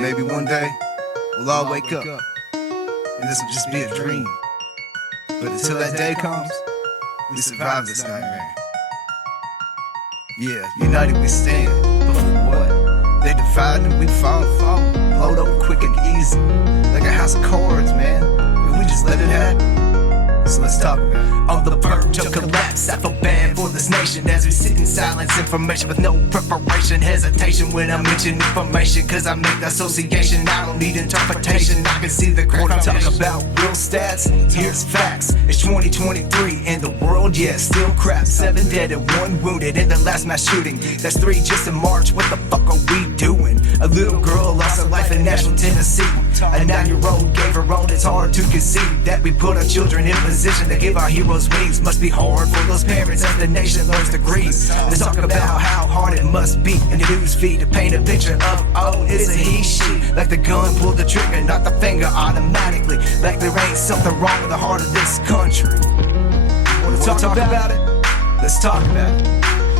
Maybe one day we'll all wake up and this will just be a dream. But until that day comes, we survive this nightmare. Yeah, united we stand, but for what? They divide and we fall, blowed up quick and easy, like a house of cards, man. And we just let it happen. So let's talk about it. On the verge of collapse, I feel bad for this nation as we sit in silence, information with no preparation, hesitation when I mention information, cause I make the association, I don't need interpretation, I can see the crowd. Wanna talk about real stats? Here's facts. It's 2023 and the world, yeah, still crap. 7 dead and 1 wounded in the last mass shooting. That's 3 just in March, what the fuck are we doing? A little girl lost her life in Nashville, Tennessee. A 9-year-old gave her own. It's hard to conceive that we put our children in position to give our heroes wings. Must be hard for those parents as the nation learns to grieve. Let's talk about how hard it must be in the news feed to paint a picture of, oh, it's a he, she. Like the gun pulled the trigger, not the finger automatically. Like there ain't something wrong with the heart of this country. Wanna talk about it? Let's talk about it.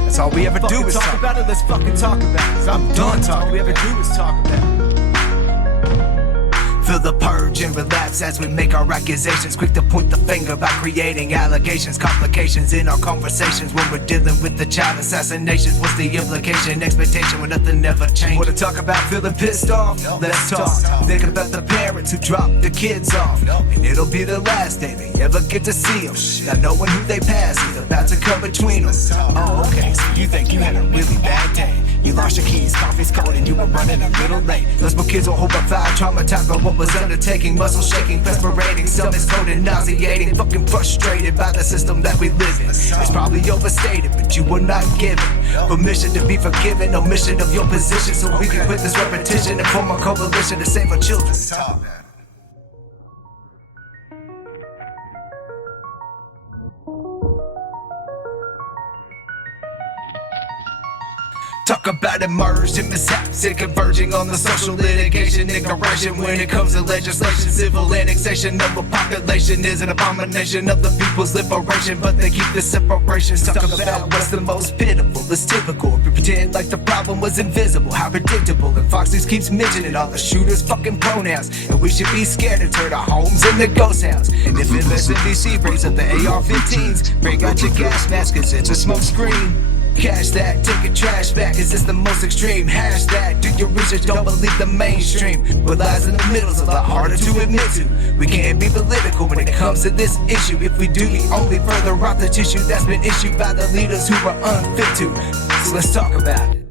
That's all we ever do is talk about it. Let's fucking talk about it. I'm done talking. All we ever do is talk about it. Feel the purge and relapse as we make our accusations. Quick to point the finger by creating allegations. Complications in our conversations when we're dealing with the child assassinations. What's the implication? Expectation when nothing ever changes. Wanna talk about feeling pissed off? Let's talk. Think about the parents who dropped the kids off, and it'll be the last day they ever get to see them. Not knowing who they pass is about to come between them. Oh, okay, so you think you had a really bad day. You lost your keys, coffee's cold, and you were running a little late. Those more kids will hold up fire, traumatized by what was undertaking. Muscle shaking, perspirating, stomachs cold nauseating. Fucking frustrated by the system that we live in. It's probably overstated, but you were not given permission to be forgiven. Omission of your position, so we can quit this repetition and form a coalition to save our children. Talk about emerged and mishaps and converging on the social litigation ignoration. When it comes to legislation, civil annexation of a population is an abomination of the people's liberation, but they keep the separations. Talk about what's the most pitiful, it's typical. We pretend like the problem was invisible, how predictable. And Fox News keeps mentioning all the shooters' fucking pronouns, and we should be scared to turn our homes into ghost towns. And if MSNBC brings up the AR-15s, bring out your gas mask, cause it's a smoke screen. Cash that, take your trash back, cause it's the most extreme. Hash that, do your research, don't believe the mainstream. What lies in the middle's a lot harder to admit to. We can't be political when it comes to this issue. If we do, we only further rot the tissue that's been issued by the leaders who are unfit to. So let's talk about it.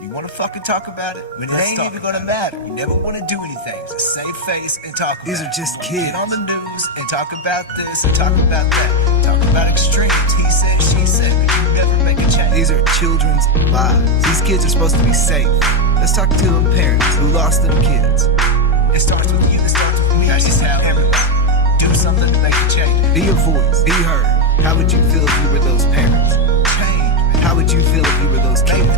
You wanna fucking talk about it? When it ain't even gonna matter. You never wanna do anything. Just save face and talk about it. These are just kids. Get on the news and talk about this and talk about that. Talk about extremes. He said, she said, but you never make a change. These are children's lives. These kids are supposed to be safe. Let's talk to them parents who lost them kids. It starts with you, it starts with me. I just have everybody do something to make a change. Be your voice, be heard. How would you feel if you were those parents? Change. How would you feel if you were those kids?